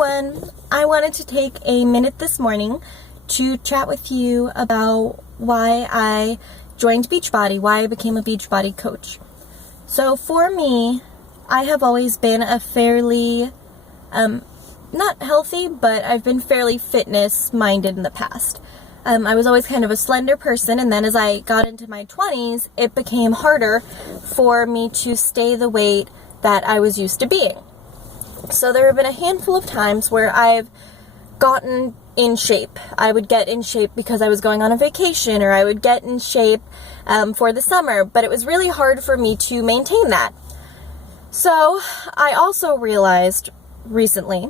everyone. I wanted to take a minute this morning to chat with you about why I joined Beachbody, why I became a Beachbody coach. So for me, I have always been a fairly, not healthy, but I've been fairly fitness-minded in the past. I was always kind of a slender person, and then as I got into my 20s, it became harder for me to stay the weight that I was used to being. So there have been a handful of times where I've gotten in shape. I would get in shape because I was going on a vacation, or I would get in shape for the summer, but it was really hard for me to maintain that. So I also realized recently,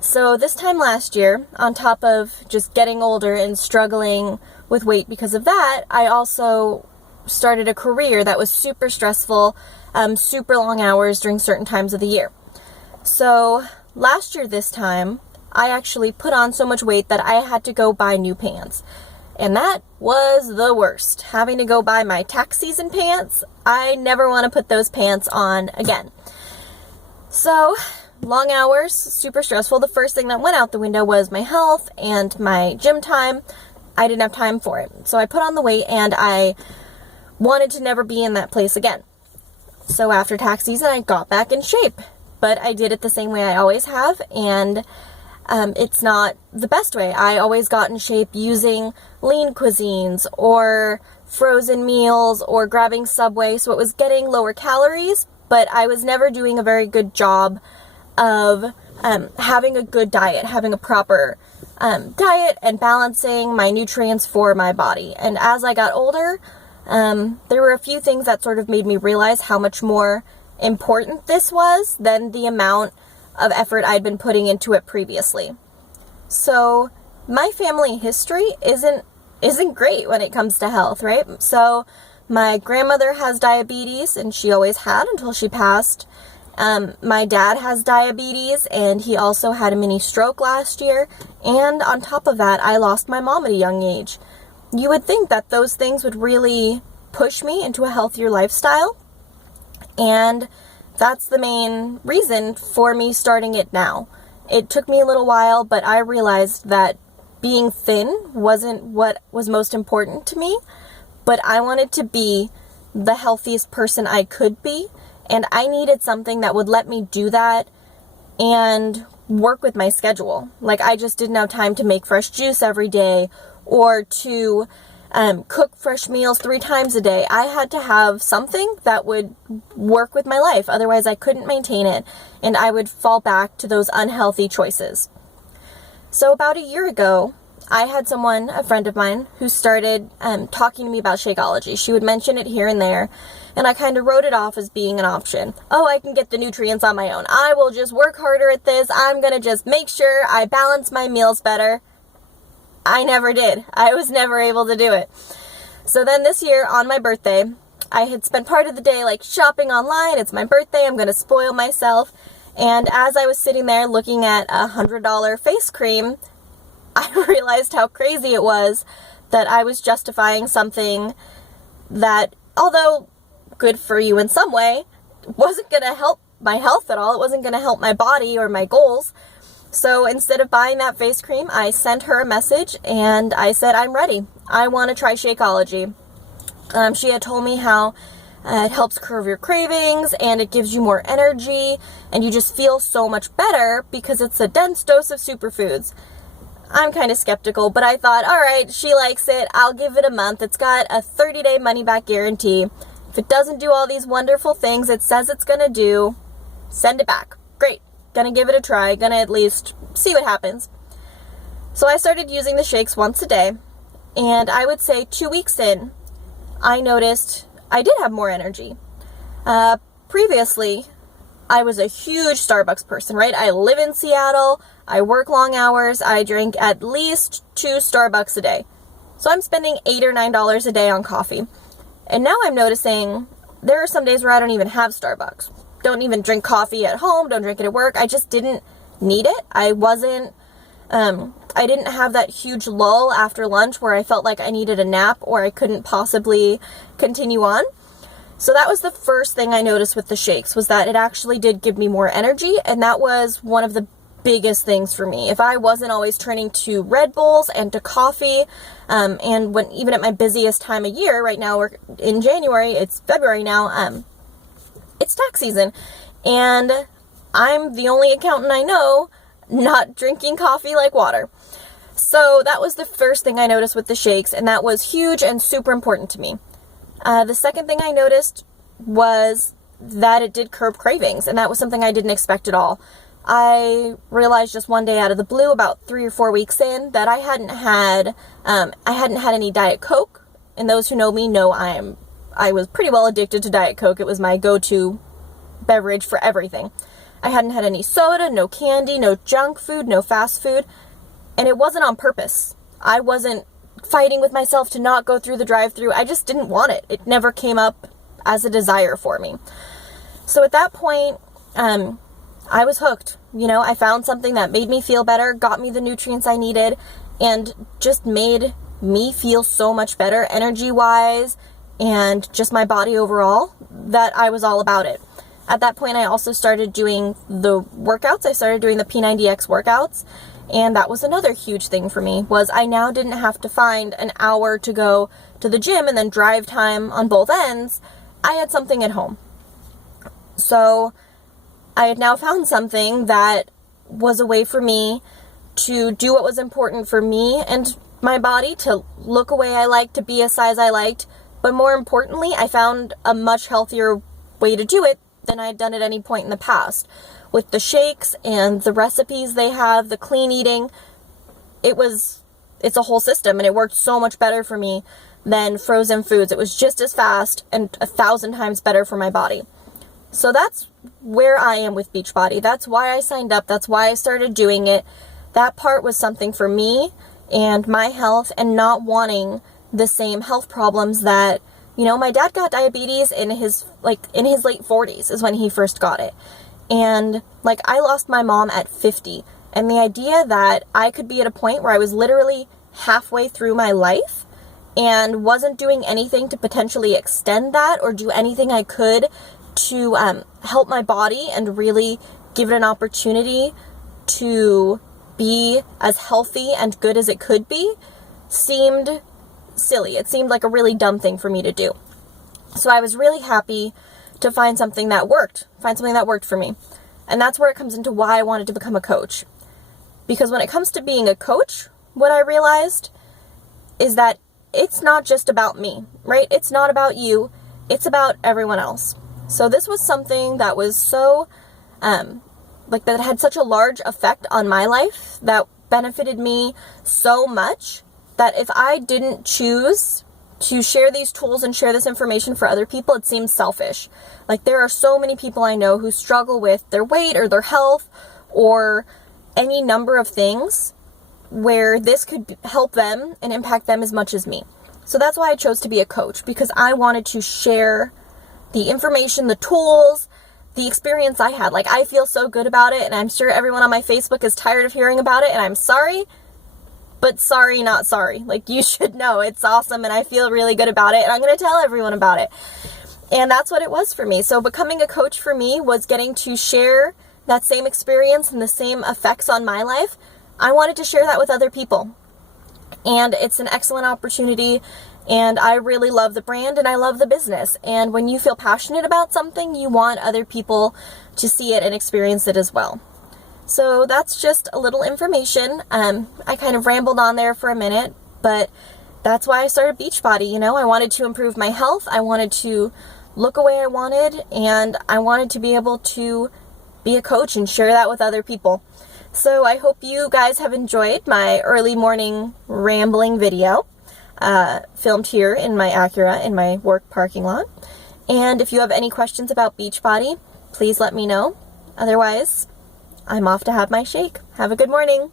so this time last year, on top of just getting older and struggling with weight because of that, I also started a career that was super stressful, super long hours during certain times of the year. So last year this time, I actually put on so much weight that I had to go buy new pants. And that was the worst. Having to go buy my tax season pants, I never want to put those pants on again. So, long hours, super stressful. The first thing that went out the window was my health and my gym time. I didn't have time for it. So I put on the weight and I wanted to never be in that place again. So after tax season, I got back in shape. But I did it the same way I always have, and it's not the best way. I always got in shape using lean cuisines or frozen meals or grabbing Subway, so it was getting lower calories, but I was never doing a very good job of having a good diet, having a proper diet and balancing my nutrients for my body. And as I got older, there were a few things that sort of made me realize how much more important this was than the amount of effort I'd been putting into it previously. So my family history isn't great when it comes to health, right? So my grandmother has diabetes, and she always had until she passed. My dad has diabetes, and he also had a mini stroke last year. And on top of that, I lost my mom at a young age. You would think that those things would really push me into a healthier lifestyle. And that's the main reason for me starting it now. It took me a little while, but I realized that being thin wasn't what was most important to me, but I wanted to be the healthiest person I could be, and I needed something that would let me do that and work with my schedule. Like, I just didn't have time to make fresh juice every day or to cook fresh meals 3 times a day. I had to have something that would work with my life. Otherwise, I couldn't maintain it, and I would fall back to those unhealthy choices. So about a year ago, I had a friend of mine, who started talking to me about Shakeology. She would mention it here and there, and I kind of wrote it off as being an option. Oh, I can get the nutrients on my own. I will just work harder at this. I'm going to just make sure I balance my meals better. I never did. I was never able to do it. So then this year, on my birthday, I had spent part of the day shopping online. It's my birthday. I'm going to spoil myself. And as I was sitting there looking at a $100 face cream, I realized how crazy it was that I was justifying something that, although good for you in some way, wasn't going to help my health at all. It wasn't going to help my body or my goals. So instead of buying that face cream, I sent her a message and I said, I'm ready. I want to try Shakeology. She had told me how it helps curb your cravings and it gives you more energy and you just feel so much better because it's a dense dose of superfoods. I'm kind of skeptical, but I thought, all right, she likes it. I'll give it a month. It's got a 30-day money-back guarantee. If it doesn't do all these wonderful things it says it's going to do, send it back. Great. Gonna give it a try, gonna at least see what happens. So I started using the shakes once a day, and I would say 2 weeks in, I noticed I did have more energy. Previously, I was a huge Starbucks person, right? I live in Seattle, I work long hours, I drink at least 2 Starbucks a day. So I'm spending $8 or $9 a day on coffee. And now I'm noticing there are some days where I don't even have Starbucks. Don't even drink coffee at home, don't drink it at work. I just didn't need it. I didn't have that huge lull after lunch where I felt like I needed a nap or I couldn't possibly continue on. So that was the first thing I noticed with the shakes, was that it actually did give me more energy, and that was one of the biggest things for me. If I wasn't always turning to Red Bulls and to coffee, and when even at my busiest time of year, right now we're in January, it's February now, it's tax season, and I'm the only accountant I know not drinking coffee like water. So that was the first thing I noticed with the shakes, and that was huge and super important to me. The second thing I noticed was that it did curb cravings, and that was something I didn't expect at all. I realized just one day out of the blue, about 3 or 4 weeks in, that I hadn't had any Diet Coke, and those who know me know I was pretty well addicted to Diet Coke. It was my go-to beverage for everything. I hadn't had any soda, no candy, no junk food, no fast food, and it wasn't on purpose. I wasn't fighting with myself to not go through the drive-thru. I just didn't want it. It never came up as a desire for me. So at that point, I was hooked. I found something that made me feel better, got me the nutrients I needed, and just made me feel so much better energy-wise and just my body overall, that I was all about it. At that point, I also started doing the workouts. I started doing the P90X workouts, and that was another huge thing for me, was I now didn't have to find an hour to go to the gym and then drive time on both ends. I had something at home. So I had now found something that was a way for me to do what was important for me and my body, to look a way I liked, to be a size I liked, but more importantly, I found a much healthier way to do it than I had done at any point in the past. With the shakes and the recipes they have, the clean eating, it's a whole system, and it worked so much better for me than frozen foods. It was just as fast and 1,000 times better for my body. So that's where I am with Beachbody. That's why I signed up. That's why I started doing it. That part was something for me and my health, and not wanting the same health problems that, my dad got diabetes in his late 40s is when he first got it. And I lost my mom at 50. And the idea that I could be at a point where I was literally halfway through my life and wasn't doing anything to potentially extend that or do anything I could to help my body and really give it an opportunity to be as healthy and good as it could be, seemed silly. It seemed like a really dumb thing for me to do. So I was really happy to find something that worked for me. And that's where it comes into why I wanted to become a coach. Because when it comes to being a coach, what I realized is that it's not just about me, right? It's not about you. It's about everyone else. So this was something that was so, that had such a large effect on my life, that benefited me so much, that if I didn't choose to share these tools and share this information for other people, it seems selfish. There are so many people I know who struggle with their weight or their health or any number of things where this could help them and impact them as much as me. So that's why I chose to be a coach, because I wanted to share the information, the tools, the experience I had. I feel so good about it, and I'm sure everyone on my Facebook is tired of hearing about it, and I'm sorry, but sorry, not sorry. You should know it's awesome, and I feel really good about it, and I'm going to tell everyone about it. And that's what it was for me. So becoming a coach for me was getting to share that same experience and the same effects on my life. I wanted to share that with other people. And it's an excellent opportunity, and I really love the brand and I love the business. And when you feel passionate about something, you want other people to see it and experience it as well. So that's just a little information. I kind of rambled on there for a minute, but that's why I started Beachbody. I wanted to improve my health. I wanted to look a way I wanted, and I wanted to be able to be a coach and share that with other people. So I hope you guys have enjoyed my early morning rambling video, filmed here in my Acura in my work parking lot. And if you have any questions about Beachbody, please let me know. Otherwise, I'm off to have my shake. Have a good morning.